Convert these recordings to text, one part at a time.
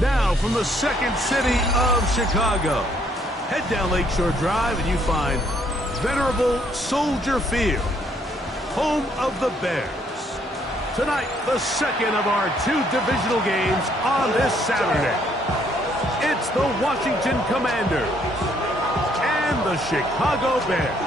Now, from the second city of Chicago, head down Lakeshore Drive and you find venerable Soldier Field, home of the Bears. Tonight, the second of our two divisional games on this Saturday. It's the Washington Commanders and the Chicago Bears.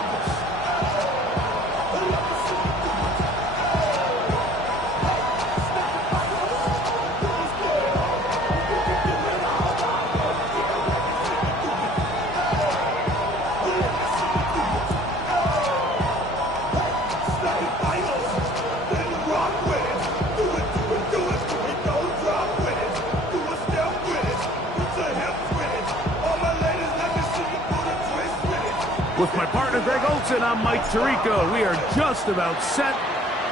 With my partner, Greg Olson, I'm Mike Tirico. We are just about set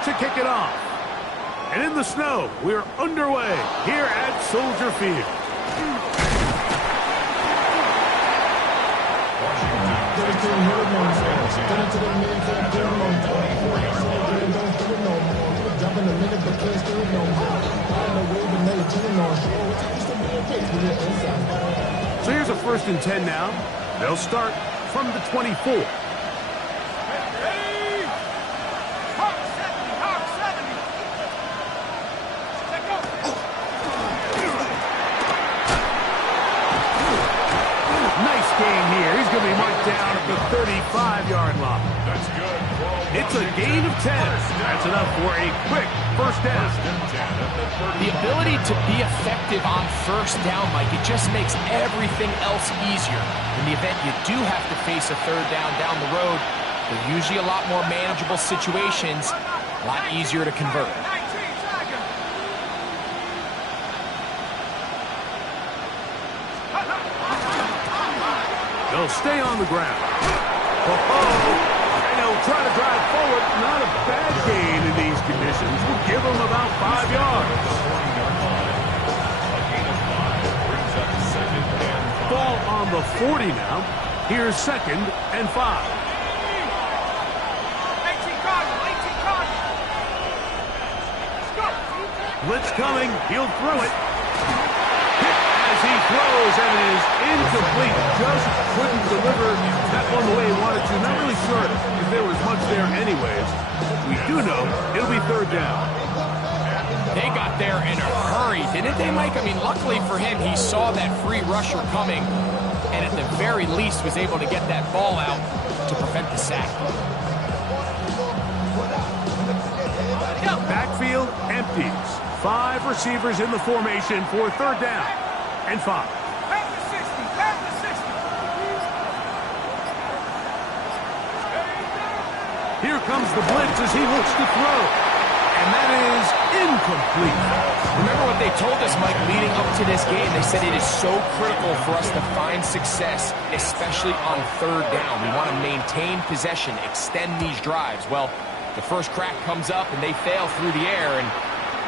to kick it off. And in the snow, we're underway here at Soldier Field. So here's a 1st and 10 now. They'll start from the 24. Nice game here. He's going to be marked down at the 35-yard line. That's good. It's a gain of 10. That's enough for a quick first down. The ability to be effective on first down, Mike, it just makes everything else easier. In the event you do have to face a third down the road, they're usually a lot more manageable situations, a lot easier to convert. They'll stay on the ground. And they'll try to drive forward. Not a bad gain in these conditions. We'll give them about 5 yards. Ball on the 40 now. Here's 2nd and 5. Blitz coming. He'll throw it. As he throws, and it is incomplete. Just couldn't deliver that one the way he wanted to. Not really sure if there was much there anyways. We do know it'll be 3rd down. They got there in a hurry, didn't they, Mike? I mean, luckily for him, he saw that free rusher coming, and at the very least was able to get that ball out to prevent the sack. Backfield empties. 5 receivers in the formation for 3rd down and 5. Here comes the blitz as he looks to throw. And that is incomplete. Remember what they told us, Mike, leading up to this game. They said it is so critical for us to find success, especially on 3rd down. We want to maintain possession, extend these drives. Well, the first crack comes up and they fail through the air, and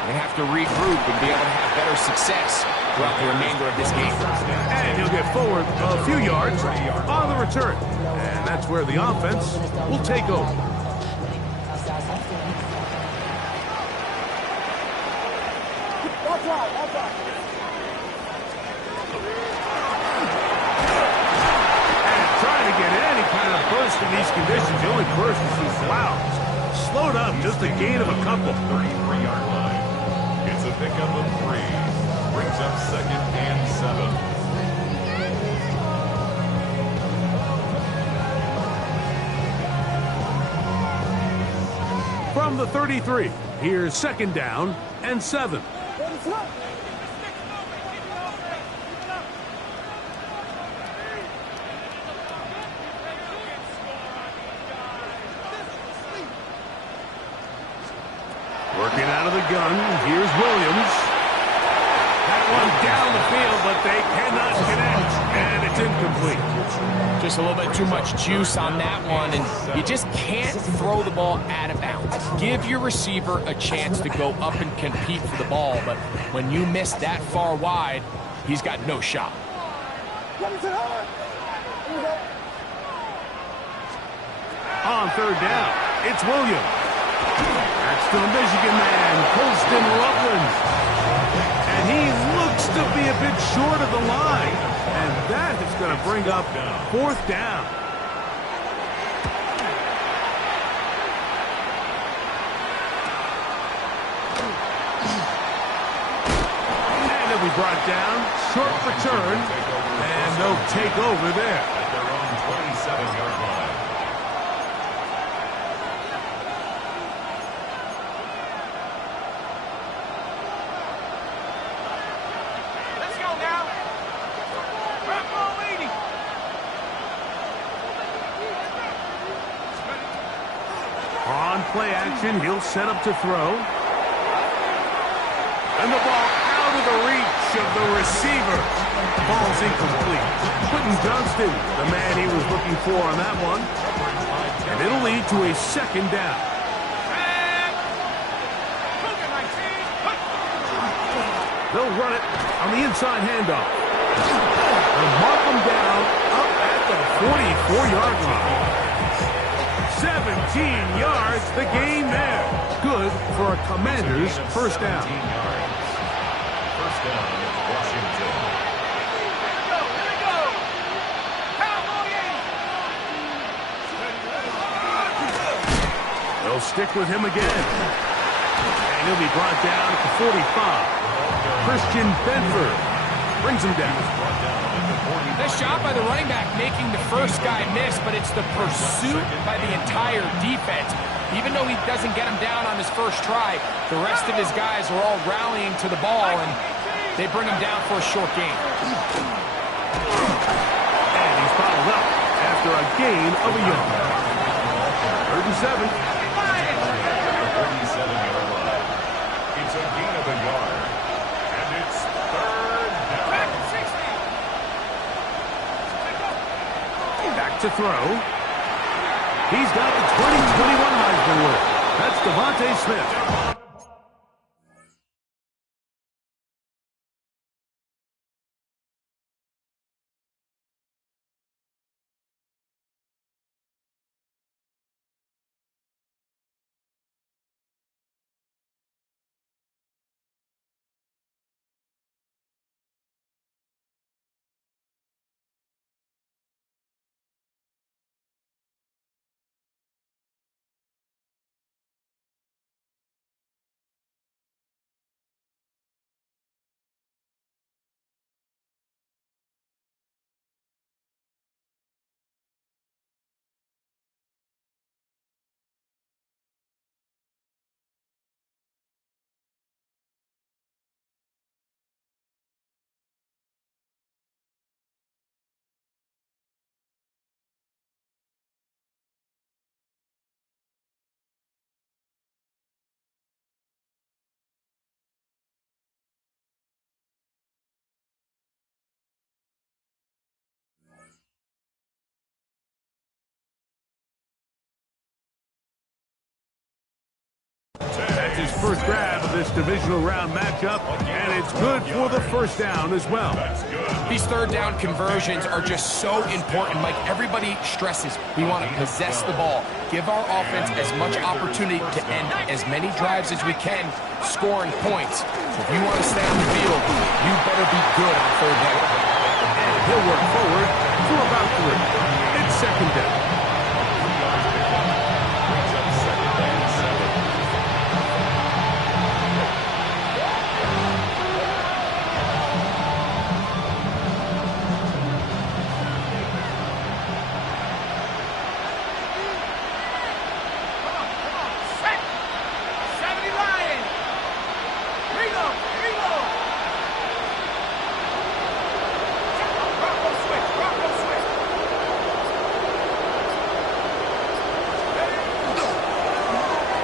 they have to regroup and be able to have better success throughout the remainder of this game. And he'll get forward a few yards on the return. And that's where the offense will take over. And trying to get any kind of burst in these conditions. The only burst is through clouds. Slowed up, just a gain of a couple. 33-yard line. It's a pickup of 3. Brings up 2nd and 7. From the 33, here's 2nd down and 7. Working out of the gun, here's Williams. That one down the field, but they cannot connect, and it's incomplete. Just a little bit too much juice on that one, and you just can't throw the ball out of bounds. Give your receiver a chance to go up and compete for the ball, but when you miss that far wide, he's got no shot. On 3rd down, it's Williams. That's the Michigan man, Colston Loveland. And he looks to be a bit short of the line. And that is going to bring up 4th down. And it'll be brought down. Short return. And no takeover there. At their own 27-yard line. On play action, he'll set up to throw. And the ball out of the reach of the receiver. Ball's incomplete. Quentin Johnston, the man he was looking for on that one. And it'll lead to a 2nd down. They'll run it on the inside handoff. And mark them down up at the 44-yard line. 17 yards, the gain there. Good for a Commanders' 1st down. 17 yards. 1st down, Washington. Here we go. They'll stick with him again. And he'll be brought down at the 45. Christian Benford brings him down. Nice job by the running back making the first guy miss, but it's the pursuit by the entire defense. Even though he doesn't get him down on his first try, the rest of his guys are all rallying to the ball, and they bring him down for a short gain. And he's fouled up after a gain of a yard. 3rd and 7. 37-yard line. It's a gain of a yard. And it's 3rd down. Back to throw. He's got the 2021 Heisman winner. That's Devontae Smith. That's his first grab of this divisional round matchup, and it's good for the 1st down as well. These 3rd down conversions are just so important. Like everybody stresses, we want to possess the ball, give our offense as much opportunity to end as many drives as we can, scoring points. So if you want to stay on the field, you better be good on 3rd down. And he'll work forward to about 3. It's 2nd down.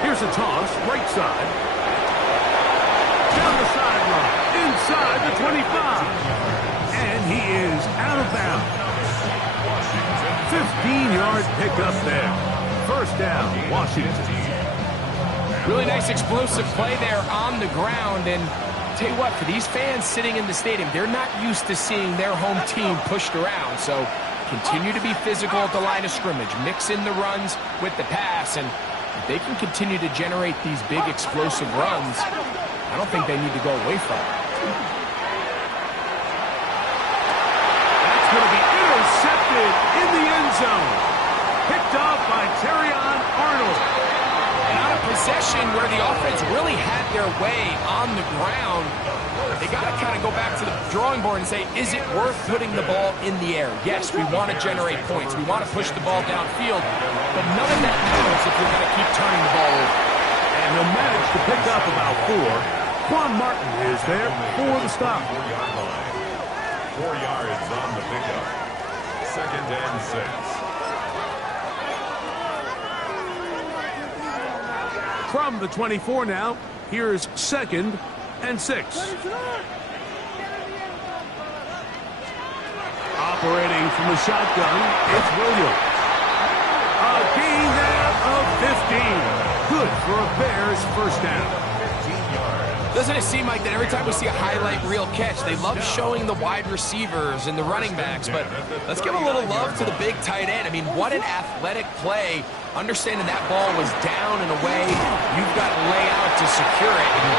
Here's a toss, right side. Down the sideline, inside the 25. And he is out of bounds. 15-yard pickup there. 1st down, Washington. Really nice explosive play there on the ground, and tell you what, for these fans sitting in the stadium, they're not used to seeing their home team pushed around, so continue to be physical at the line of scrimmage, mix in the runs with the pass, and if they can continue to generate these big explosive runs, I don't think they need to go away from it. going to be intercepted in the end zone. Picked off by Terrion Arnold. And on a possession where the offense really had their way on the ground, they got to kind of go back to the drawing board and say, is it worth putting the ball in the air? Yes, we want to generate points. We want to push the ball downfield, but none of that matters if you're going to keep turning the ball over. And he'll manage to pick up about 4. Quan Martin is there for the stop. 4 yards on the pickup. 2nd and 6. From the 24 now, here's 2nd and 6. Operating from the shotgun, it's Williams. A gain there of 15. Good for a Bears first down. Doesn't it seem like that every time we see a highlight reel catch, they love showing the wide receivers and the running backs, but let's give a little love to the big tight end. I mean, what an athletic play. Understanding that ball was down and away, you've got to lay out to secure it. And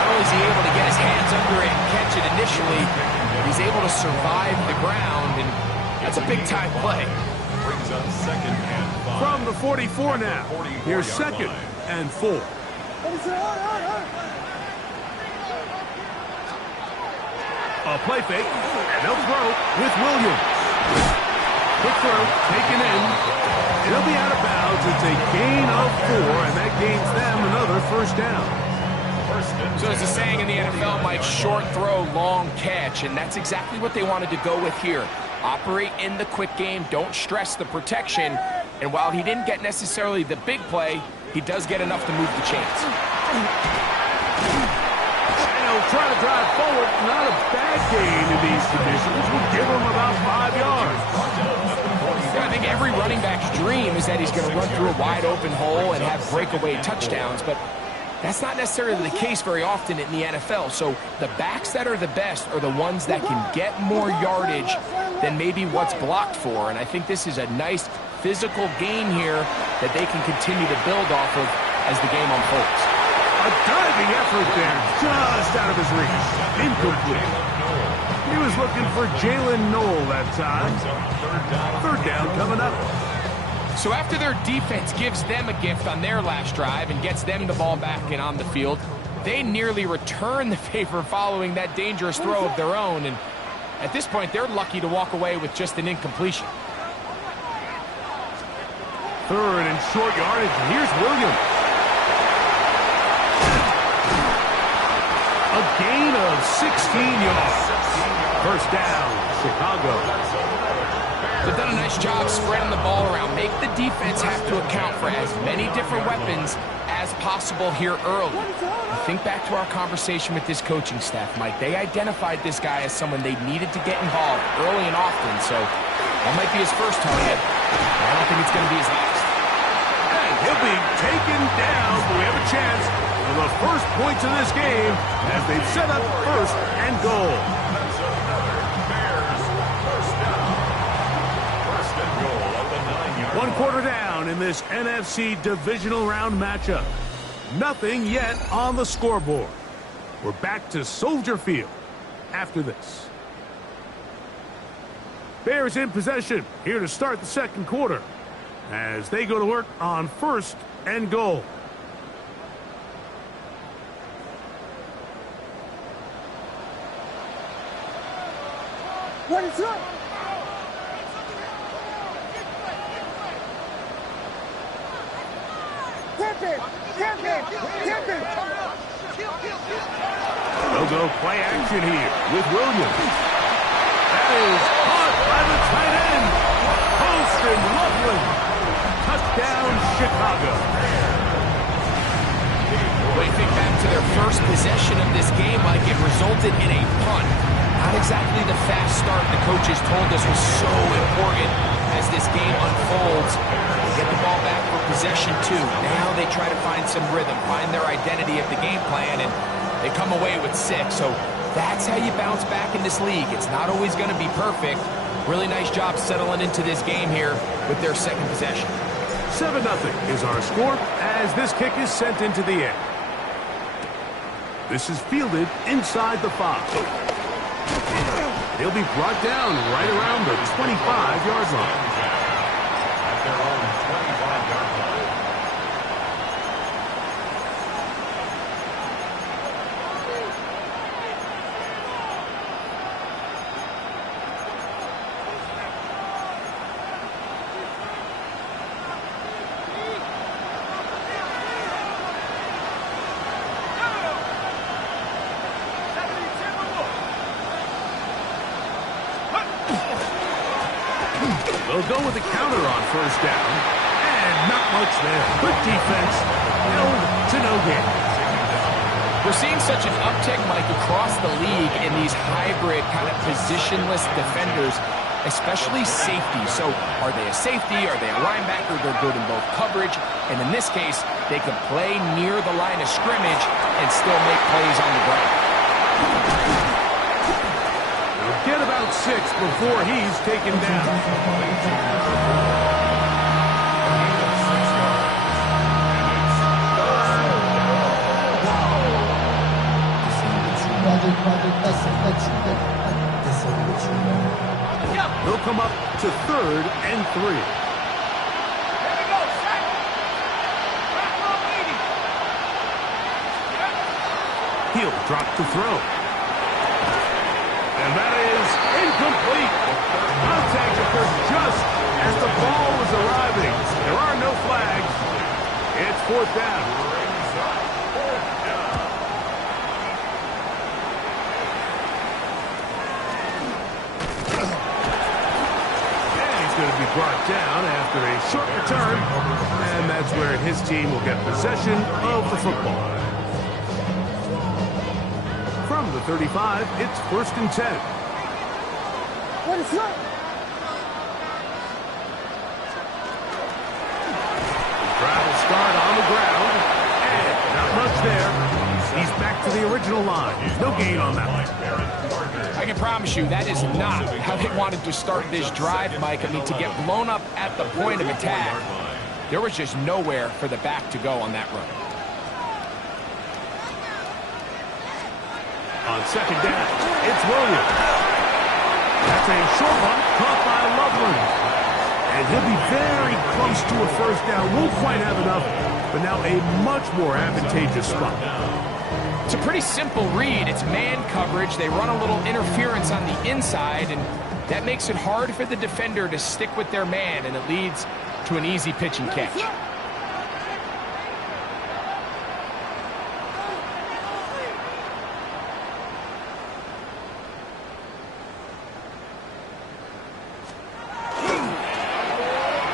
not only is he able to get his hands under it and catch it initially, he's able to survive the ground, and that's a big-time play. Brings up 2nd and 5. From the 44 now, here's 2nd and 4. A play fake, and they'll throw with Williams. Quick throw, taken in. It'll be out of bounds. It's a gain of 4, and that gains them another first down. So as the saying in the NFL, Mike, short throw, long catch, and that's exactly what they wanted to go with here. Operate in the quick game, don't stress the protection, and while he didn't get necessarily the big play, he does get enough to move the chains. Try to drive forward, not a bad gain in these conditions. We'll give him about 5 yards. Yeah, I think every running back's dream is that he's going to run through a wide open hole and have breakaway touchdowns, but that's not necessarily the case very often in the NFL. So the backs that are the best are the ones that can get more yardage than maybe what's blocked for, and I think this is a nice physical gain here that they can continue to build off of as the game unfolds. A diving effort there, just out of his reach. Incomplete. He was looking for Jalen Noel that time. 3rd down coming up. So after their defense gives them a gift on their last drive and gets them the ball back and on the field, they nearly return the favor following that dangerous throw of their own. And at this point, they're lucky to walk away with just an incompletion. 3rd and short yardage. Here's Williams. A gain of 16 yards. First down, Chicago. They've done a nice job spreading the ball around. Make the defense have to account for as many different weapons as possible here early. Think back to our conversation with this coaching staff, Mike. They identified this guy as someone they needed to get involved early and often, so that might be his first target. I don't think it's going to be his last. And he'll be taken down, but we have a chance for the first points of this game as they've set up 1st and goal. That's another Bears first down. 1st and goal at the 9-yard line. 1 quarter down in this NFC divisional round matchup. Nothing yet on the scoreboard. We're back to Soldier Field after this. Bears in possession here to start the 2nd quarter as they go to work on 1st and goal. What is up? They'll go play action here with Williams. That is caught by the tight end, Holston Loveland. Touchdown, Chicago. When you think back to their first possession of this game, like it resulted in a punt. Not exactly the fast start the coaches told us was so important as this game unfolds. They get the ball back for possession 2. Now they try to find some rhythm, find their identity of the game plan, and they come away with 6. So that's how you bounce back in this league. It's not always going to be perfect. Really nice job settling into this game here with their 2nd possession. 7-0 is our score as this kick is sent into the air. This is fielded inside the 5. He'll be brought down right around the 25-yard line. At their own 25-yard line. They'll go with the counter on first down. And not much there. Good defense. Held to no gain. We're seeing such an uptick, Mike, across the league in these hybrid kind of positionless defenders, especially safety. So are they a safety? Are they a linebacker? They're good in both coverage. And in this case, they can play near the line of scrimmage and still make plays on the ground. Get about 6 before he's taken down. He'll come up to 3rd and 3. Here we go, set. Back row leading. He'll drop to throw. And that is incomplete. Contact occurred just as the ball was arriving. There are no flags. It's 4th down. And he's going to be brought down after a short return. And that's where his team will get possession of the football. From the 35, it's 1st and 10. What is that? Travel start on the ground. And not much there. He's back to the original line. No gain on that one. I can promise you that is not how they wanted to start this drive, Mike. I mean, to get blown up at the point of attack, there was just nowhere for the back to go on that run. On 2nd down, it's Williams. That's a short one caught by Loveland. And he'll be very close to a 1st down. Won't quite have enough, but now a much more advantageous spot. It's a pretty simple read. It's man coverage. They run a little interference on the inside, and that makes it hard for the defender to stick with their man, and it leads to an easy pitch and catch.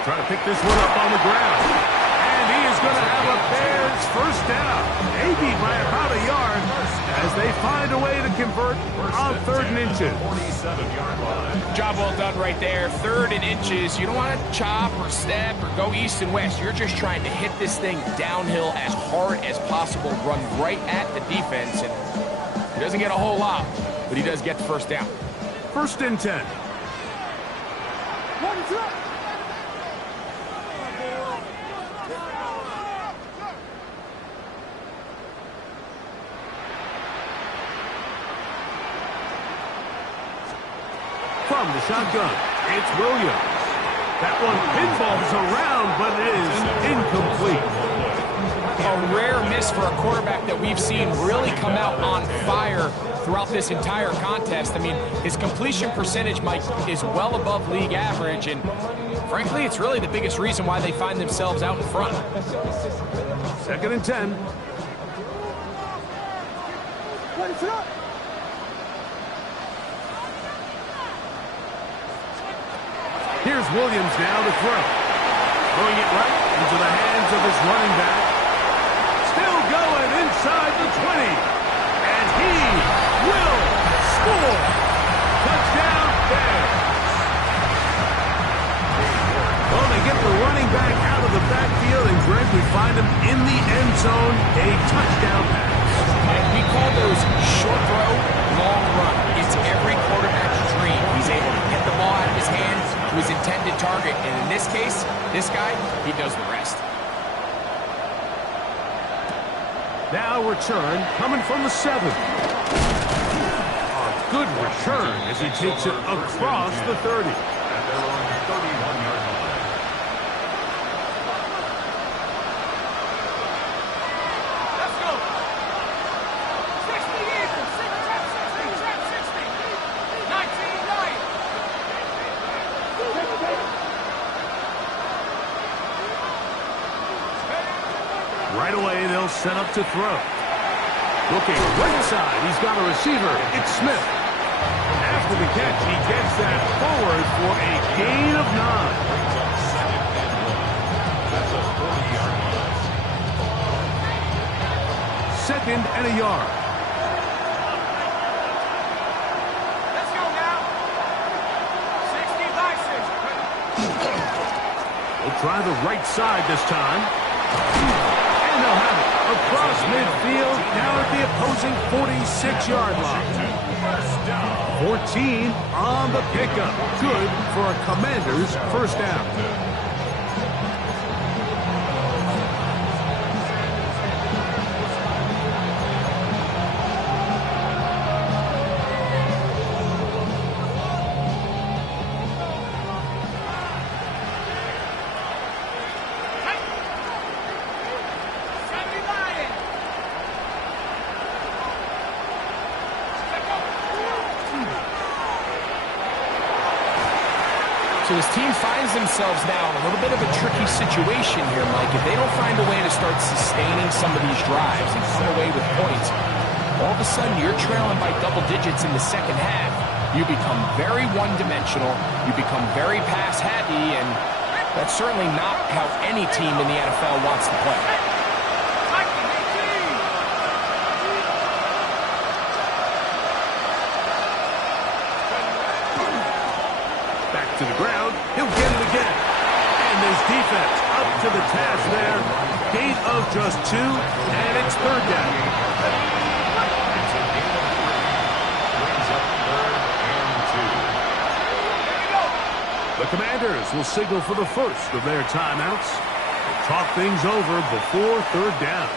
Trying to pick this one up on the ground. And he is going to have a Bears 1st down. Maybe by about a yard as they find a way to convert on 3rd and inches. 47-yard line. Job well done right there. 3rd and inches. You don't want to chop or step or go east and west. You're just trying to hit this thing downhill as hard as possible, run right at the defense. And he doesn't get a whole lot, but he does get the 1st down. 1st and 10. What is that? From the shotgun, it's Williams. That one pinballs around, but it is incomplete. A rare miss for a quarterback that we've seen really come out on fire throughout this entire contest. I mean, his completion percentage, Mike, is well above league average, and frankly, it's really the biggest reason why they find themselves out in front. 2nd and 10. What is that? Here's Williams now to throw. Throwing it right into the hands of his running back. Still going inside the 20. And he will score. Touchdown, Bears. Well, they get the running back out of the backfield, and Greg, we find him in the end zone. A touchdown pass. We call those short throw, long run. It's every quarterback's dream. He's able to get the ball out of his hand to his intended target. And in this case, this guy, he does the rest. Now Now return coming from the 7. On Good return as he takes it across the 30. At their own 31-yard line. Let's go. 60 even. 60. 19-9. Right away, they'll set up to throw. Looking right side, he's got a receiver. It's Smith. After the catch, he gets that forward for a gain of 9. Brings up 2nd and 1. That's a 40-yard loss. 2nd and a yard. Let's go now. 60 by 6. They'll try the right side this time. And they'll have it across midfield, now at the opposing 46-yard line. 14 on the pickup. Good for a Commanders first down. So his team finds themselves now in a little bit of a tricky situation here, Mike. If they don't find a way to start sustaining some of these drives and come away with points, all of a sudden you're trailing by double digits in the second half. You become very one-dimensional. You become very pass-happy, and that's certainly not how any team in the NFL wants to play. To the ground, he'll get it again. And this defense up to the task there. Gain of just 2, and it's 3rd down. It's a gain of 3. Brings up 3rd and 2. The Commanders will signal for the first of their timeouts. They'll talk things over before 3rd down.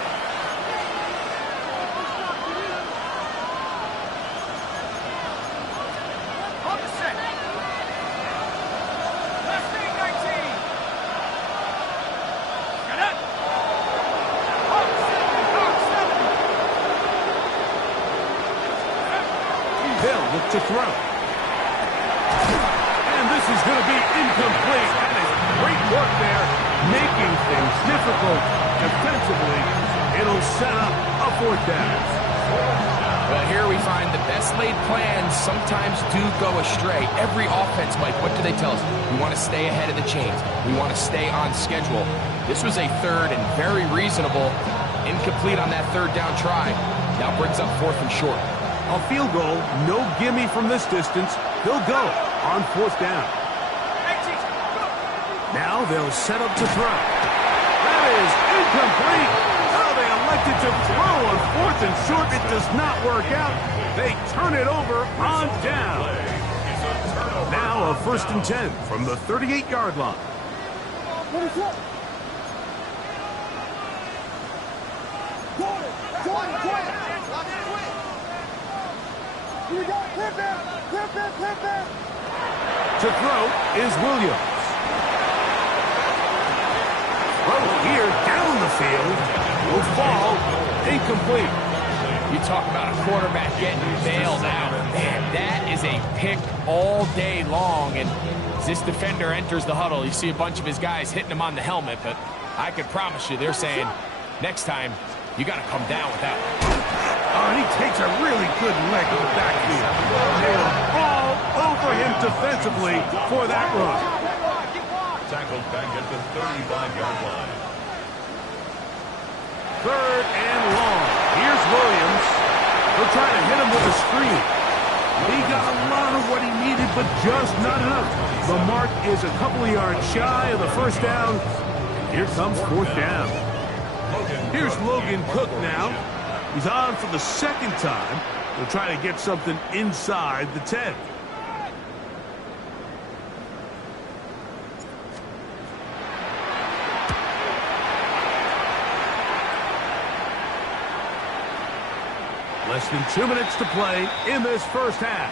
To throw. And this is going to be incomplete. That is great work there, making things difficult defensively. It'll set up a 4th down. Well, here we find the best laid plans sometimes do go astray. Every offense, Mike, what do they tell us? We want to stay ahead of the chains. We want to stay on schedule. This was a 3rd and very reasonable. Incomplete on that 3rd down try. Now brings up 4th and short. A field goal, no gimme from this distance. They'll go on 4th down. Now they'll set up to throw. That is incomplete. Oh, they elected to throw on 4th and short. It does not work out. They turn it over on down. Now a 1st and 10 from the 38-yard line. What is up? Here we go. Hit back. To throw is Williams. Throw here down the field. Will fall incomplete. You talk about a quarterback getting bailed out. Man, that is a pick all day long. And as this defender enters the huddle, you see a bunch of his guys hitting him on the helmet. But I can promise you, they're saying, next time, you got to come down with that one. Oh, and he takes a really good leg in the backfield. They are all over him defensively for that run. Tackled back at the 35-yard line. 3rd and long. Here's Williams. They'll try to hit him with a screen. He got a lot of what he needed, but just not enough. The mark is a couple of yards shy of the 1st down. Here comes 4th down. Here's Logan Cook now. He's on for the 2nd time. They'll try to get something inside the 10. Less than 2 minutes to play in this first half.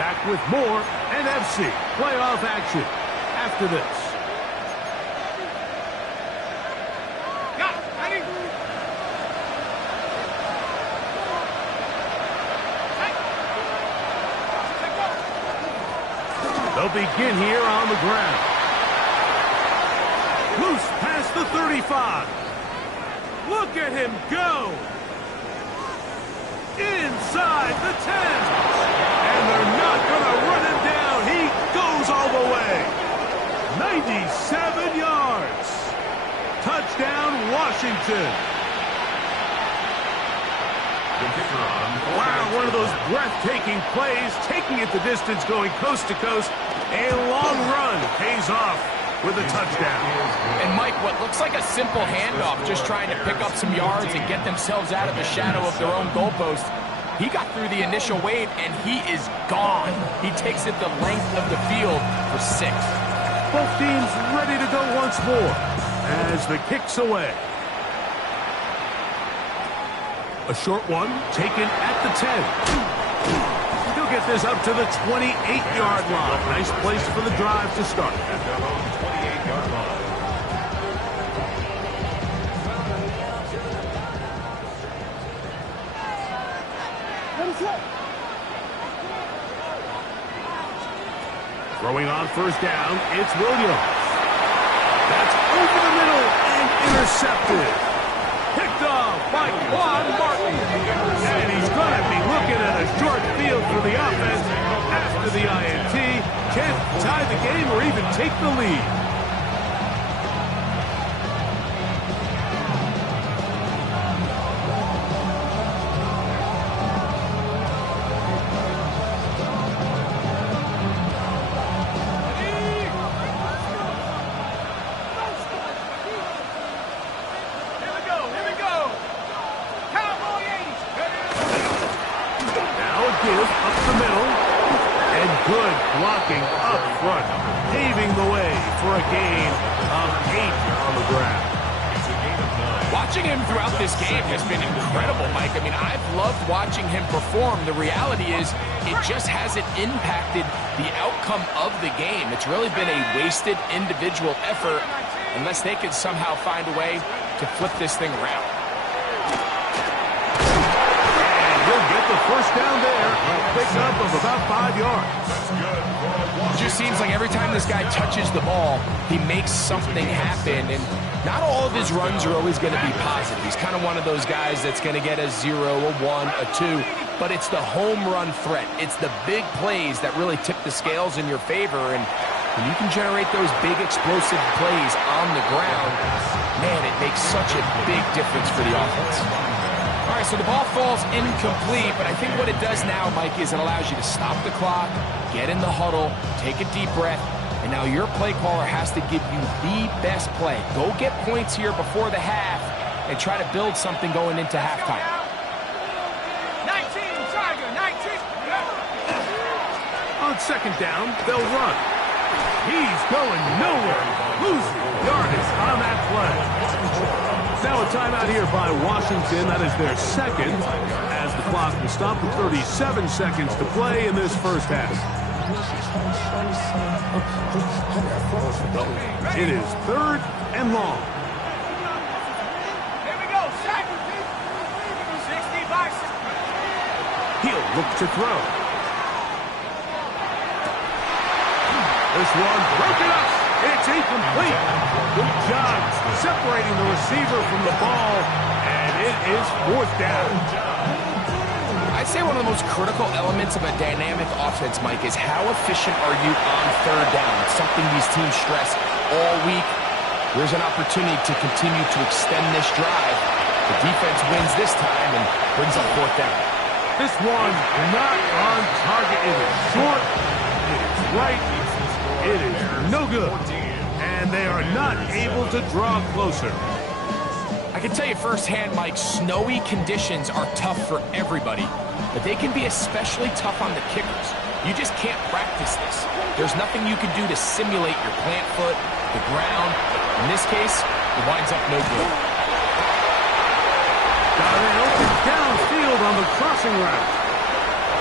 Back with more NFC playoff action after this. They'll begin here on the ground. Loose past the 35. Look at him go. Inside the 10. And they're not going to run him down. He goes all the way. 97 yards. Touchdown, Washington. Wow, one of those breathtaking plays, taking it the distance, going coast to coast. A long run pays off with a touchdown. And Mike, what looks like a simple handoff, just trying to pick up some yards and get themselves out of the shadow of their own goalpost. He got through the initial wave, and he is gone. He takes it the length of the field for 6. Both teams ready to go once more as the kick's away. A short one taken at the 10. He'll get this up to the 28-yard line. Nice place for the drive to start. At their own 28-yard line. Throwing on first down, it's Williams. That's over the middle and intercepted. Picked off by Quan Martin. And he's going to be looking at a short field for the offense after the INT. Can't tie the game or even take the lead. Blocking up front, paving the way for a gain of 8 on the ground. Watching him throughout this game has been incredible, Mike. I mean, I've loved watching him perform. The reality is it just hasn't impacted the outcome of the game. It's really been a wasted individual effort unless they can somehow find a way to flip this thing around. And he'll get the first down there, a pickup of about 5 yards. It just seems like every time this guy touches the ball, he makes something happen. And not all of his runs are always going to be positive. He's kind of one of those guys that's going to get a 0, a 1, a 2. But it's the home run threat. It's the big plays that really tip the scales in your favor. And when you can generate those big explosive plays on the ground, man, it makes such a big difference for the offense. All right, so the ball falls incomplete, but I think what it does now, Mike, is it allows you to stop the clock, get in the huddle, take a deep breath, and now your play caller has to give you the best play. Go get points here before the half and try to build something going into halftime. 19, Tiger, 19. On second down, they'll run. He's going nowhere, losing yardage on that play. Now a timeout here by Washington. That is their second, as the clock will stop with 37 seconds to play in this first half. It is 3rd and long. Here we go, sack. 60 by 60. He'll look to throw. This one broken up. It's incomplete. Good job separating the receiver from the ball, and it is 4th down. I'd say one of the most critical elements of a dynamic offense, Mike, is how efficient are you on 3rd down? It's something these teams stress all week. There's an opportunity to continue to extend this drive. The defense wins this time and brings up 4th down. This one not on target. It is short. It is right. It is no good. And they are not able to draw closer. I can tell you firsthand, Mike, snowy conditions are tough for everybody, but they can be especially tough on the kickers. You just can't practice this. There's nothing you can do to simulate your plant foot, the ground. In this case, it winds up no good. Got an open downfield on the crossing route.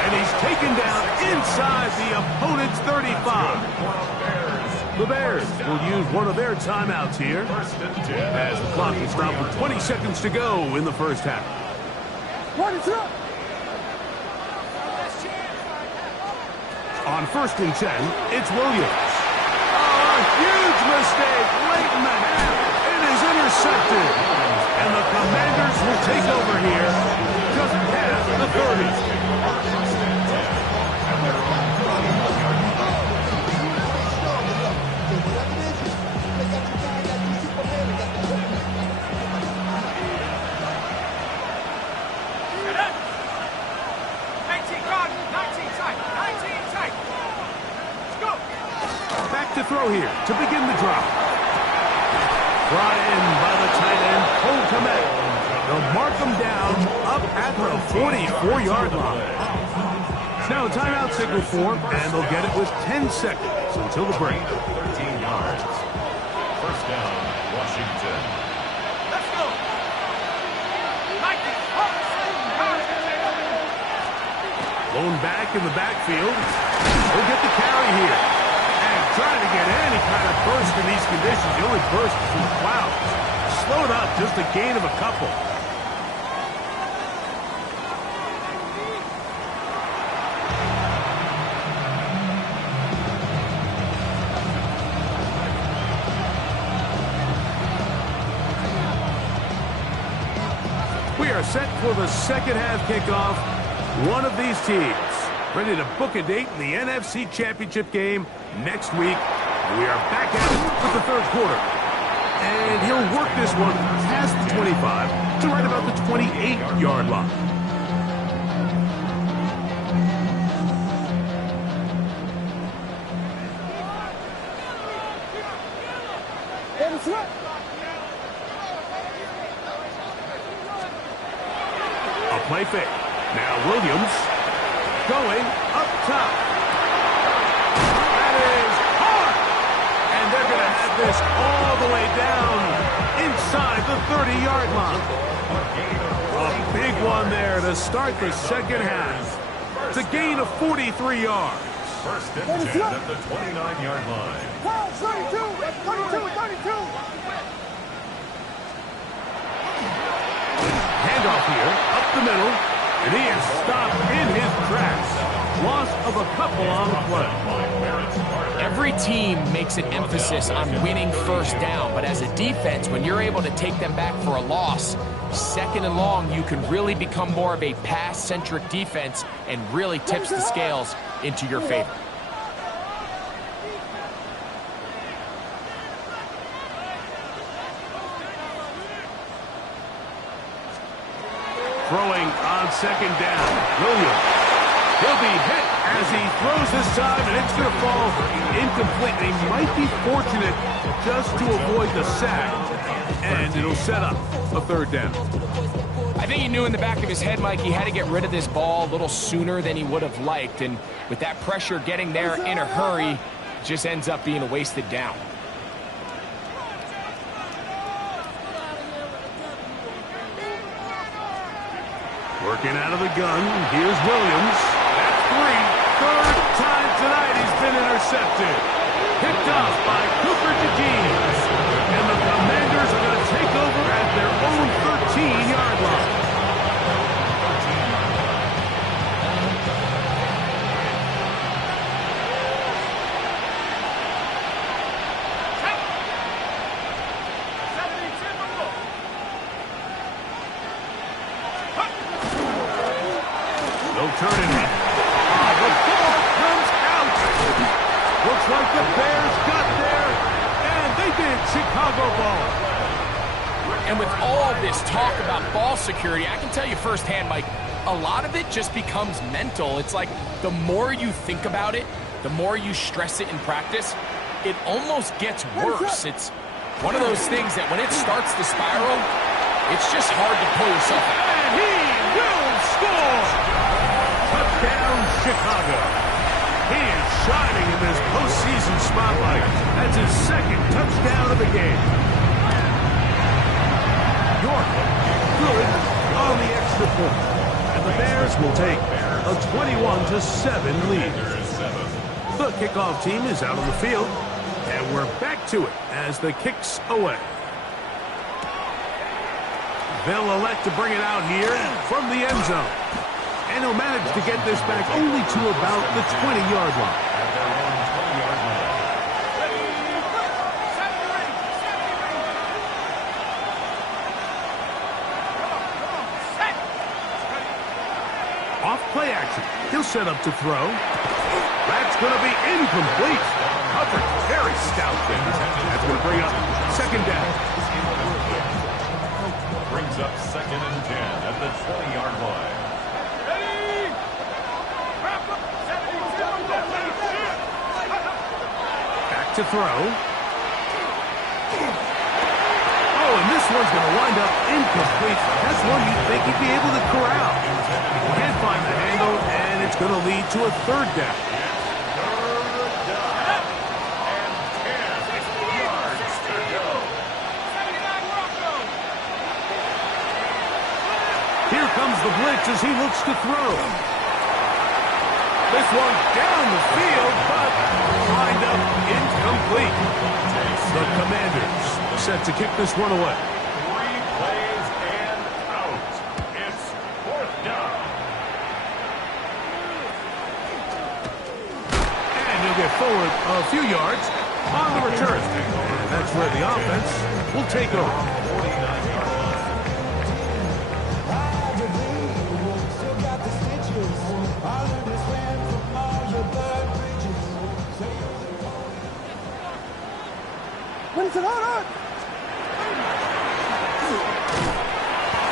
And he's taken down inside the opponent's 35. The Bears will use one of their timeouts here as the clock is stopped with 20 seconds to go in the first half. On 1st and 10, it's Williams. Oh, a huge mistake late in the half. It is intercepted. And the Commanders will take over here just past the 30. To throw here to begin the drive. Brought in by the tight end, Cole Kmet. They'll mark them down up at the 44-yard line. It's now a timeout signal form, and they'll get it with 10 seconds until the break. 13 yards. First down, Washington. Let's go. Lone back in the backfield. He'll get the carry here. Trying to get any kind of burst in these conditions. The only burst is from the clouds. Slowed up, just a gain of a couple. We are set for the second half kickoff. One of these teams ready to book a date in the NFC Championship game next week. We are back at it with the third quarter. And he'll work this one past the 25 to right about the 28-yard line. A play fake. Now Williams going up top. That is hard. And they're going to have this all the way down inside the 30-yard line. A big one there to start the second half. It's a gain of 43 yards. First and 10 at the 29-yard line. 32. Handoff here, up the middle, and he is stopped in his tracks. Loss of a couple on the play. Every team makes an emphasis on winning first down, but as a defense, when you're able to take them back for a loss, second and long, you can really become more of a pass-centric defense and really tips the scales into your favor. Throwing on second down, Williams. He'll be hit as he throws this time, and it's going to fall incomplete. He might be fortunate just to avoid the sack, and it'll set up a third down. I think he knew in the back of his head, Mike, he had to get rid of this ball a little sooner than he would have liked, and with that pressure getting there in a hurry, it just ends up being a wasted down. Working out of the gun, here's Williams. That's three. Third time tonight he's been intercepted. Picked off by Cooper DeJean. And the Commanders are going to take over at their own 13-yard line. Turn it. The ball comes out. Looks like the Bears got there, and they did. Chicago ball. And with all this talk about ball security, I can tell you firsthand, Mike, a lot of it just becomes mental. It's like the more you think about it, the more you stress it in practice, it almost gets worse. It's one of those things that when it starts to spiral, it's just hard to pull yourself out. And he will score. Touchdown, Chicago. He is shining in this postseason spotlight. That's his second touchdown of the game. York, good on the extra point. And the Bears will take a 21-7 lead. The kickoff team is out on the field, and we're back to it as the kick's away. They'll elect to bring it out here from the end zone. And he'll manage to get this back only to about the 20-yard line. Off play action. He'll set up to throw. That's going to be incomplete. Coverage very stout there. That's going to bring up second down. Brings up 2nd and 10 at the 20-yard line. Back to throw. Oh, and this one's going to wind up incomplete. That's one you'd think he'd be able to corral. Can't find the handle, and it's going to lead to a third down. Here comes the blitz as he looks to throw. This one down the field, but lined up incomplete. The Commanders set to kick this one away. 3 plays and out. It's 4th down. And he'll get forward a few yards on the return. And that's where the offense will take over. 49-yard line.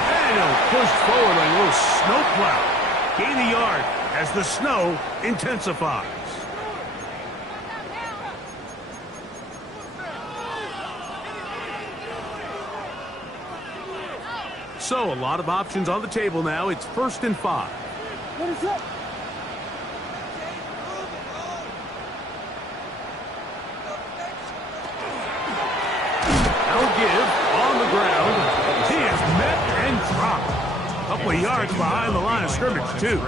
And he'll push forward like a little snowplow. Gain a yard as the snow intensifies. So a lot of options on the table now. It's 1st and 5. On the ground. He is met and dropped. A couple of yards behind the line of scrimmage, too.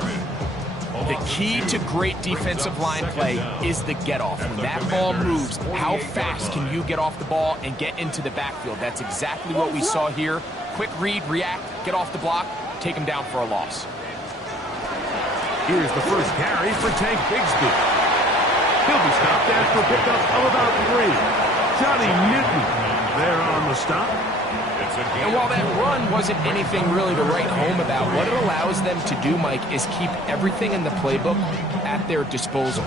The key to great defensive line play is the get-off. When that ball moves, how fast can you get off the ball and get into the backfield? That's exactly what we saw here. Quick read, react, get off the block, take him down for a loss. Here's the first carry for Tank Bigsby. He'll be stopped after a pickup of about 3. Johnny Newton there on the stop. And while that run wasn't anything really to write home about, what it allows them to do, Mike, is keep everything in the playbook at their disposal.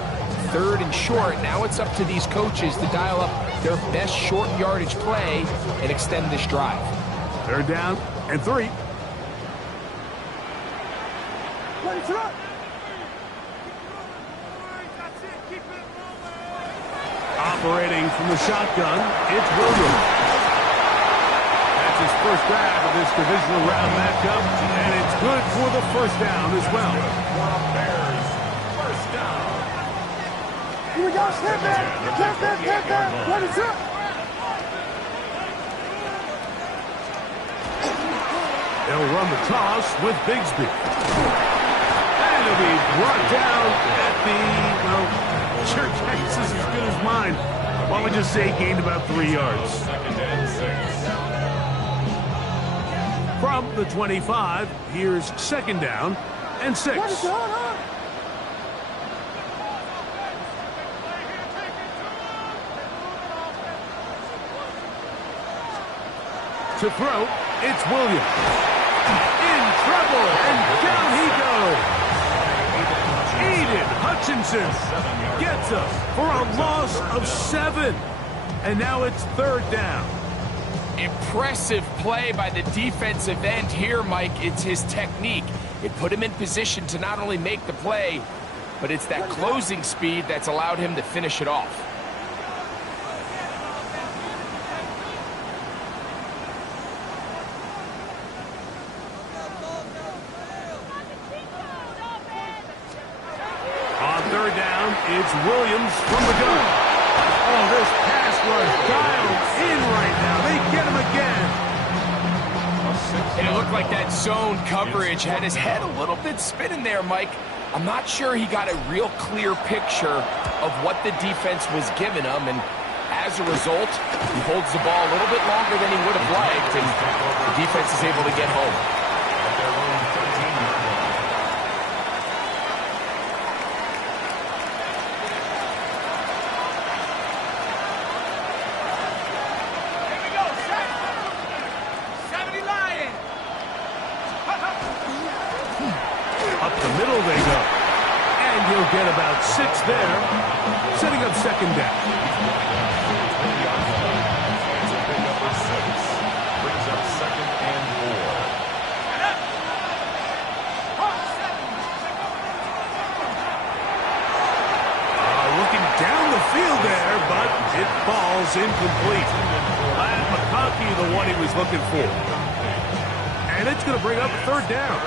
3rd and short, now it's up to these coaches to dial up their best short yardage play and extend this drive. 3rd down and 3. Operating from the shotgun, it's Williams. That's his first grab of this divisional round matchup, and it's good for the 1st down as well. Bears, 1st down. Here we go, step back, what is up? They'll run the toss with Bigsby. And it'll be brought down at the, well, your guess is as good as mine. Why don't we just say gained about 3 yards. 2nd and 6. From the 25, here's 2nd down and 6. To throw, it's Williams. In trouble, and down he goes. Aiden Hutchinson gets us for a loss of 7. And now it's 3rd down. Impressive play by the defensive end here, Mike. It's his technique. It put him in position to not only make the play, but it's that closing speed that's allowed him to finish it off. On 3rd down, it's Williams from the gun. Oh, this pass was dialed in right now. They get him again. And it looked like that zone coverage had his head a little bit spinning there, Mike. I'm not sure he got a real clear picture of what the defense was giving him, and as a result, he holds the ball a little bit longer than he would have liked, and the defense is able to get home. At their own 13-yard line. Here we go, set. 70 Lions. Up the middle they go. And he'll get about 6 there, setting up second down. 20-yard line. It's a big number 6. Brings up second and 4. Looking down the field there, but it falls incomplete. Glad McConkey the one he was looking for. And it's going to bring up third down.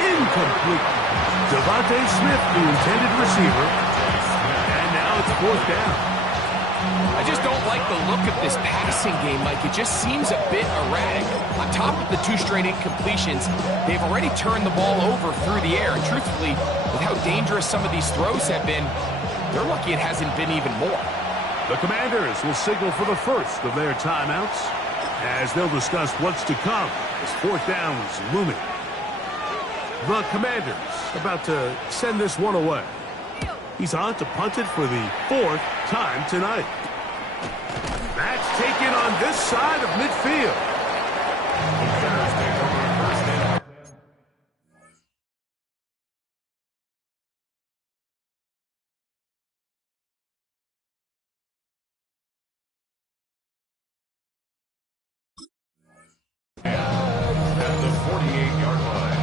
Incomplete. Devontae Smith, the intended receiver. And now it's fourth down. I just don't like the look of this passing game, Mike. It just seems a bit erratic. On top of the 2 straight incompletions, they've already turned the ball over through the air. And truthfully, with how dangerous some of these throws have been, they're lucky it hasn't been even more. The Commanders will signal for the first of their timeouts as they'll discuss what's to come as fourth down is looming. The Commanders about to send this one away. He's on to punt it for the 4th time tonight. That's taken on this side of midfield. At the 48-yard line.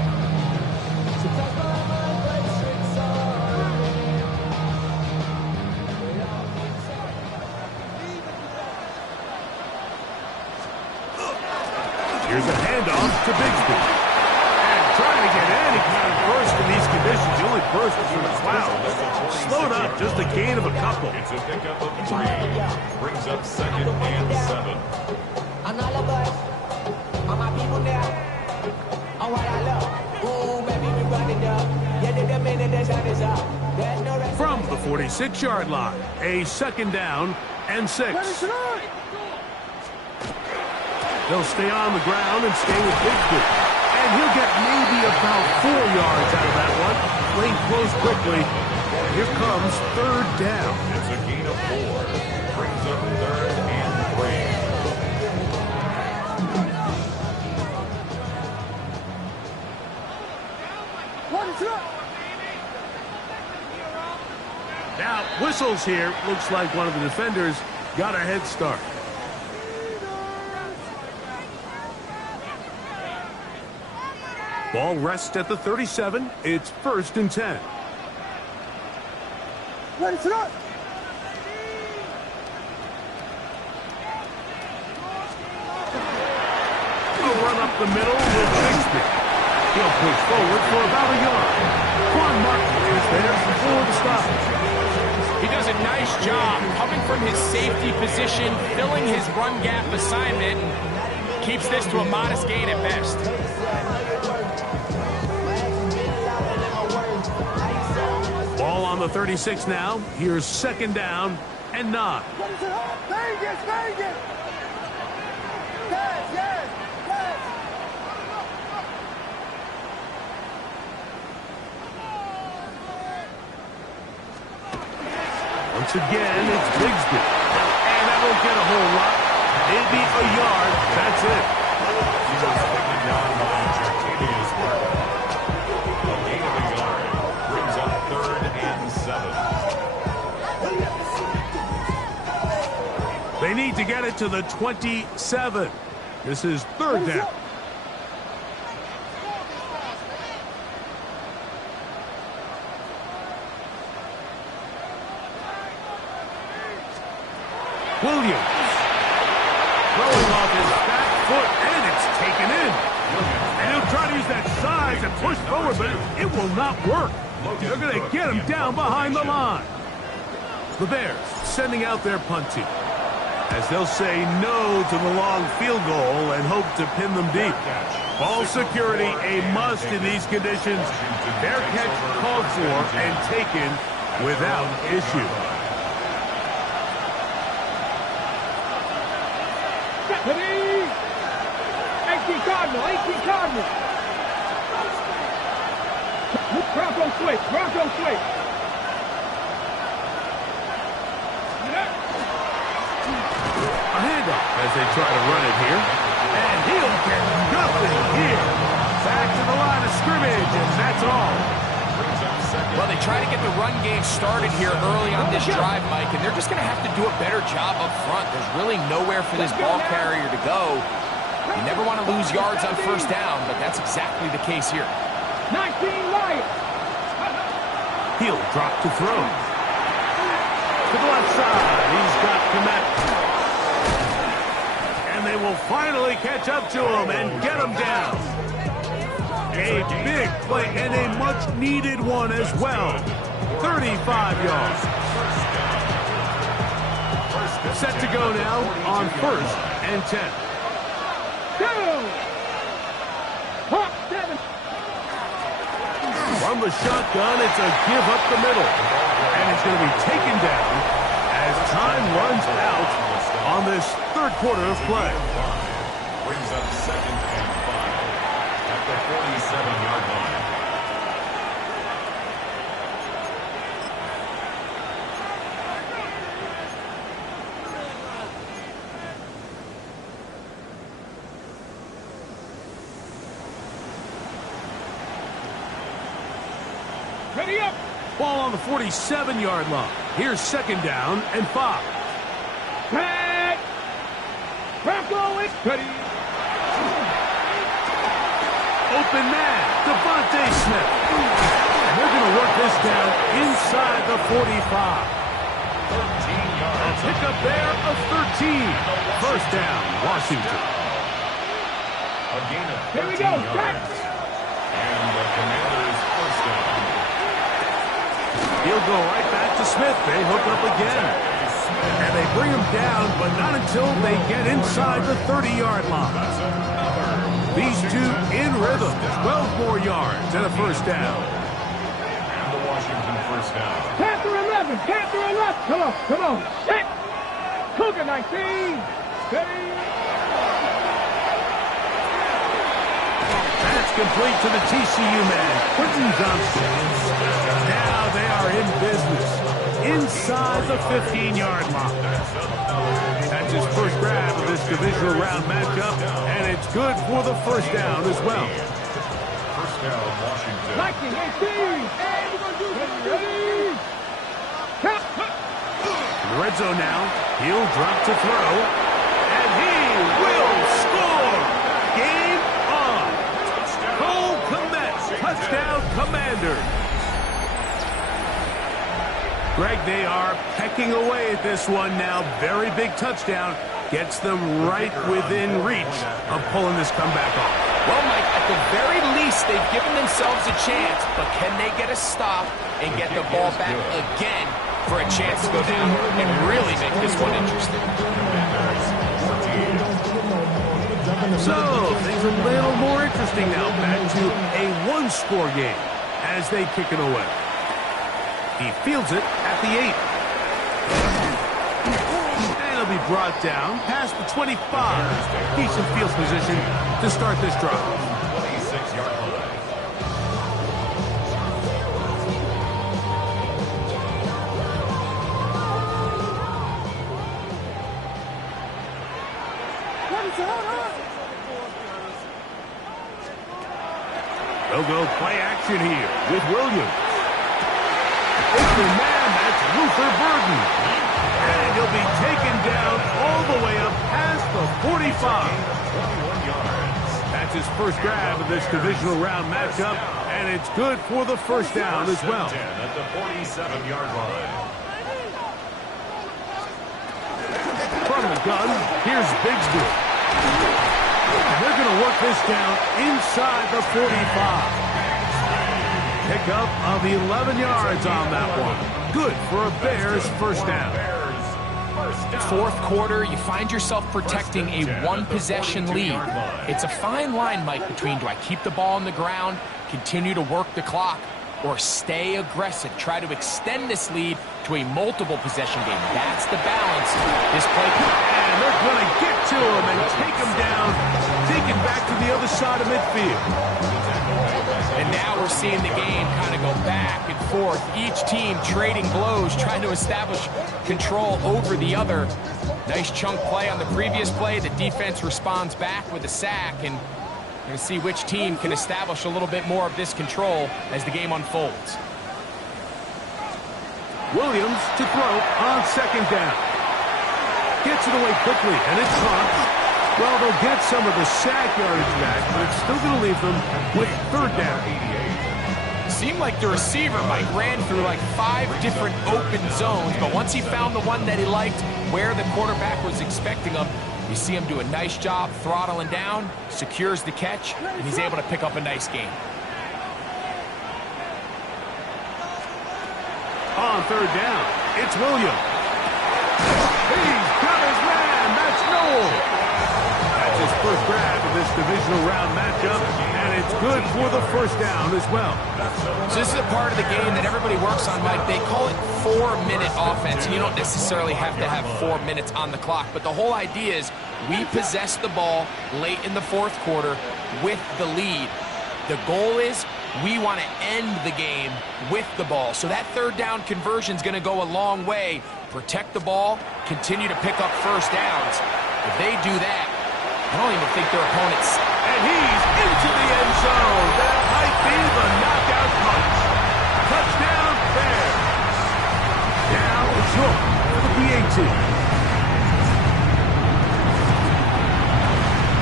Here's a handoff to Bigsby. And trying to get any kind of burst in these conditions. The only burst is from the clouds. Slowed up, just a gain of a couple. It's a pickup of 3. Brings up second and 7. And all of us, all my people there, and what I love. Ooh, baby, we run it up. Yeah, the minute the sun is up. There's no rest. From the 46-yard line, a second down and 6. They'll stay on the ground and stay with Bigsby. And he'll get maybe about 4 yards out of that one. Playing close quickly. Here comes third down. It's a gain of 4. Brings up third and 3. Now, whistles here. Looks like one of the defenders got a head start. Ball rests at the 37. It's 1st and 10. Ready to go. A run up the middle with Bigsby. He'll push forward for about a yard. Quan Martin is there for the stop. He does a nice job coming from his safety position, filling his run gap assignment, and keeps this to a modest gain at best. Ball on the 36 now. Here's second down and 9. Vegas, Vegas. Yes, yes, yes. Once again, it's Bigsby. And that won't get a whole lot. Maybe a yard. That's it. He was taken down by Jartavius Burton. A gain of a yard. Brings up third and 7. They need to get it to the 27. This is third down. Williams. Throwing off his back foot, and it's taken in. And he'll try to use that side tries to push forward, but it will not work. They're going to get him down behind the line. The Bears sending out their punt team, as they'll say no to the long field goal and hope to pin them deep. Ball security a must in these conditions. Fair catch called for and taken without issue. 18 Cardinal, 18 Cardinal. Bronco switch, Bronco switch. A handoff as they try to run it here. And he'll get nothing here. Back to the line of scrimmage, and that's all. Well, they try to get the run game started here early on this drive, Mike, and they're just going to have to do a better job up front. There's really nowhere for this ball carrier to go. You never want to lose yards on first down, but that's exactly the case here. 19 Lions. He'll drop to throw. To the left side, he's got Komet. And they will finally catch up to him and get him down. A big play and a much-needed one as well. 35 yards. Set to go now on 1st and 10. From the shotgun, it's a give up the middle. And it's going to be taken down as time runs out on this third quarter of play. Brings up 2nd and 5 at the 47-yard line. Ready up. Ball on the 47-yard line. Here's 2nd down and 5. Pat. Bronco is ready. Open man, Devontae Smith. And they're going to work this down inside the 45. 13 yards. Pick up there of 13. First down, Washington. A gain of 13 Here we go. yards. And the Commanders' first down. He'll go right back to Smith. They hook up again. And they bring him down, but not until they get inside the 30-yard line. These two in rhythm. 12 more yards and a first down. And the Washington first down. Panther 11. Panther 11. Come on. Come on. Set. Cougar 19. Ready. That's complete to the TCU man, Quentin Johnston. Now they are in business inside the 15-yard line. That's his first grab of this divisional round matchup, and it's good for the first down as well. First down, Washington. 19, 18. Hey, we're going to do this. Ready. In the red zone now, he'll drop to throw, and he will score. Game on. Cole Komet, touchdown Commander. Greg, they are pecking away at this one now. Very big touchdown. Gets them right within reach of pulling this comeback off. Well, Mike, at the very least, they've given themselves a chance, but can they get a stop and get the ball back again for a chance to go down and really make this one interesting? So, things are a little more interesting now. Back to a one-score game as they kick it away. He fields it at the 8. And he'll be brought down past the 25. Decent field position to start this drive. 26-yard line. They'll go play action here with Williams. Open man, that's Luther Burden. And he'll be taken down all the way up past the 45. 21 yards. That's his first grab of this divisional round matchup, and it's good for the first down as well. 10 at the 47-yard line. From the gun, here's Bigsby. they're going to work this down inside the 45. Pickup of 11 yards on that one. Good for a Bears first down. Fourth quarter, you find yourself protecting a one-possession lead. It's a fine line, Mike, between do I keep the ball on the ground, continue to work the clock, or stay aggressive, try to extend this lead to a multiple-possession game. That's the balance. This play, and they're going to get to him and take him down, take it back to the other side of midfield. And now we're seeing the game kind of go back and forth. Each team trading blows, trying to establish control over the other. Nice chunk play on the previous play. The defense responds back with a sack, and we're going to see which team can establish a little bit more of this control as the game unfolds. Williams to throw on second down. Gets it away quickly, and it's caught. Well, they'll get some of the sack yardage back, but it's still going to leave them with third down. Seemed like the receiver, Mike, ran through like 5 different open zones, but once he found the one that he liked, where the quarterback was expecting him, you see him do a nice job throttling down, secures the catch, and he's able to pick up a nice gain. On third down, it's Williams. He's got his man. That's Noel. That's his first grab of this divisional round matchup, and it's good for the first down as well. So this is a part of the game that everybody works on, Mike. They call it 4-minute offense, and you don't necessarily have to have 4 minutes on the clock, but the whole idea is we possess the ball late in the fourth quarter with the lead. The goal is we want to end the game with the ball. So that third down conversion is going to go a long way. Protect the ball, continue to pick up first downs. If they do that, I don't even think their opponents. And he's into the end zone. That might be the knockout punch. Touchdown, Bears. Now it's Hook for the PAT.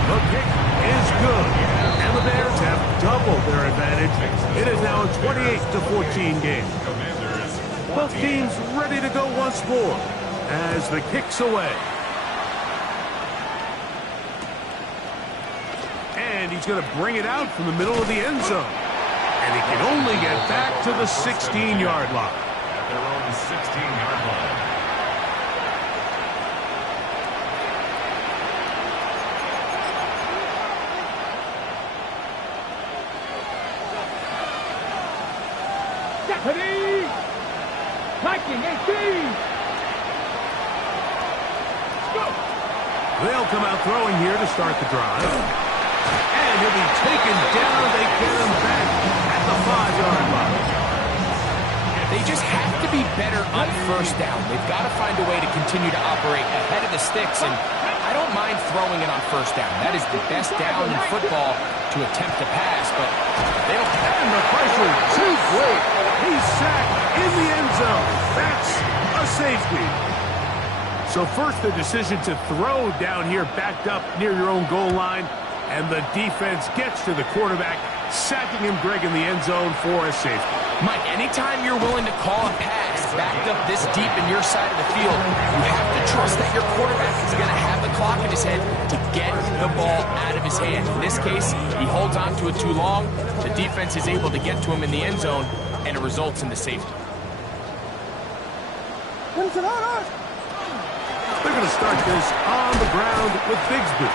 The kick is good. And the Bears have doubled their advantage. It is now a 28-14 game. Both teams ready to go once more as the kick's away. And he's going to bring it out from the middle of the end zone. And he can only get back to the 16-yard line. At their own 16-yard line. Deputy! Viking 18! Go! They'll come out throwing here to start the drive. And he'll be taken down. They get him back at the 5-yard line. They just have to be better on first down. They've got to find a way to continue to operate ahead of the sticks, and I don't mind throwing it on first down. That is the best down in football to attempt to pass, but they don't. And the pressure too great. He's sacked in the end zone. That's a safety. So first the decision to throw down here backed up near your own goal line, and the defense gets to the quarterback, sacking him, Greg, in the end zone for a safety. Mike, anytime you're willing to call a pass backed up this deep in your side of the field, you have to trust that your quarterback is going to have the clock in his head to get the ball out of his hand. In this case, he holds on to it too long. The defense is able to get to him in the end zone, and it results in the safety. They're going to start this on the ground with Bigsby.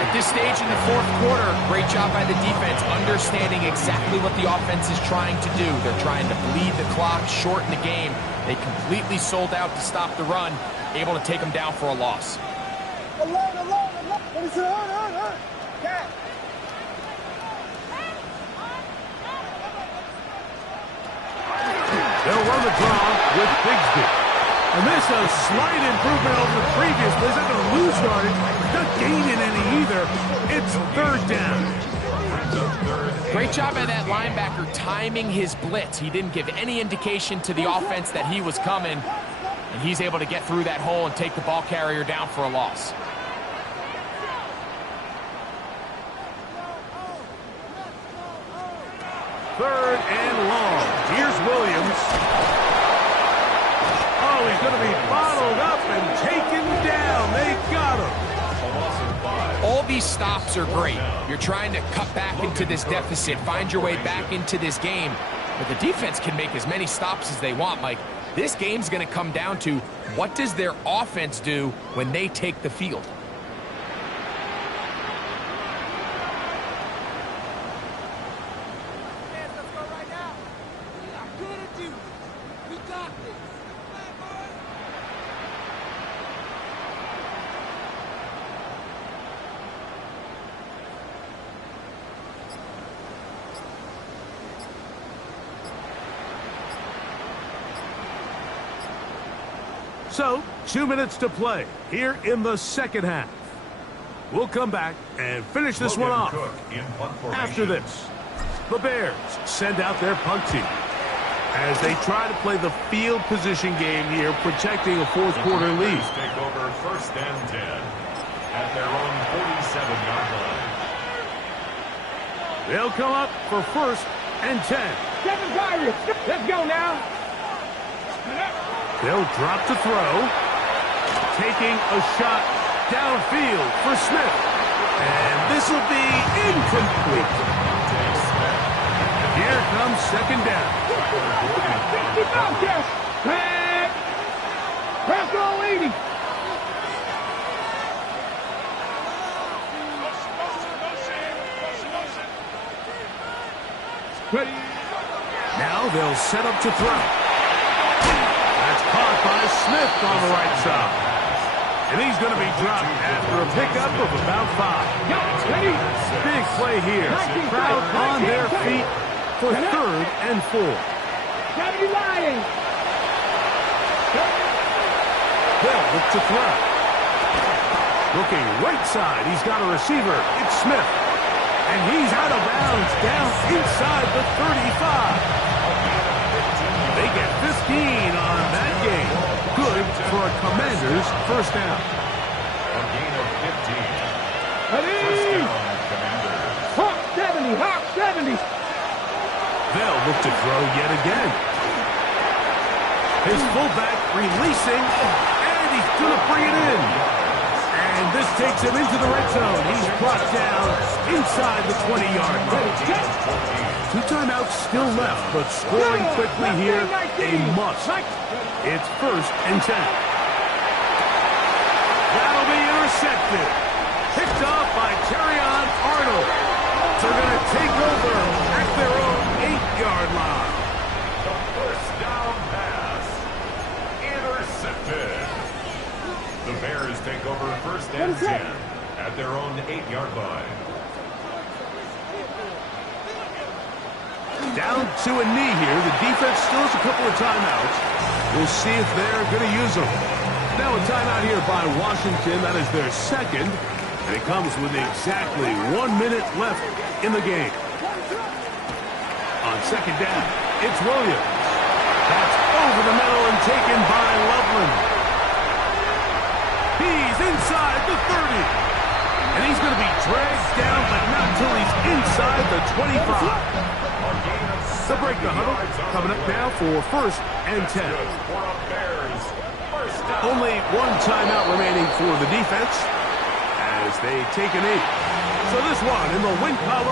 At this stage in the fourth quarter, great job by the defense, understanding exactly what the offense is trying to do. They're trying to bleed the clock, shorten the game. They completely sold out to stop the run, able to take them down for a loss. They'll run the draw with Bigsby. And this is a slight improvement over the previous. They're not going to lose yardage. Not gaining any either. It's third down. Great job by that linebacker timing his blitz. He didn't give any indication to the offense that he was coming. And he's able to get through that hole and take the ball carrier down for a loss. Third and long. Here's Williams. Oh, he's going to be bottled up and taken down. They got him. All these stops are great. You're trying to cut back into this deficit, find your way back into this game. But the defense can make as many stops as they want, Mike. This game's going to come down to what does their offense do when they take the field. So, 2 minutes to play here in the second half. We'll come back and finish this one off. After this, the Bears send out their punt team as they try to play the field position game here, protecting a fourth quarter lead. Take over 1st and 10 at their own 47-yard line. They'll come up for 1st and 10. Seven Pirates. Let's go now. They'll drop to throw. Taking a shot downfield for Smith. And this will be incomplete. Here comes 2nd down. Press on 80. Ready. Now they'll set up to throw. That's caught by Smith on the right side. And he's going to be dropped after a pickup of about 5. Big play here. Crowd on their feet for 3rd and 4. 70 Lions. They'll look to throw. Looking right side. He's got a receiver. It's Smith. And he's out of bounds down inside the 35. They get 15 on that game. Good for a Commanders 1st down. A gain of 15. Ready. 1st down, Commanders. Hawk 70. Hawk 70. They'll look to throw yet again. His fullback releasing, and he's going to bring it in. And this takes him into the red zone. He's brought down inside the 20-yard line. 2 timeouts still left, but scoring quickly here, a must. It's 1st and 10. That'll be intercepted. Picked off by Terrion Arnold. They're going to take over at their own 8-yard line. The 1st down pass. Intercepted. The Bears take over 1st and 10 at their own 8-yard line. Down to a knee here. The defense still has a couple of timeouts. We'll see if they're going to use them. Now a timeout here by Washington. That is their 2nd. And it comes with exactly 1 minute left in the game. On 2nd down, it's Williams. That's over the middle and taken by Loveland. He's inside the 30. And he's going to be dragged down, but not until he's inside the 25. They'll break the huddle. Coming up now for 1st and 10. Only 1 timeout remaining for the defense as they take a knee. So this one in the win column.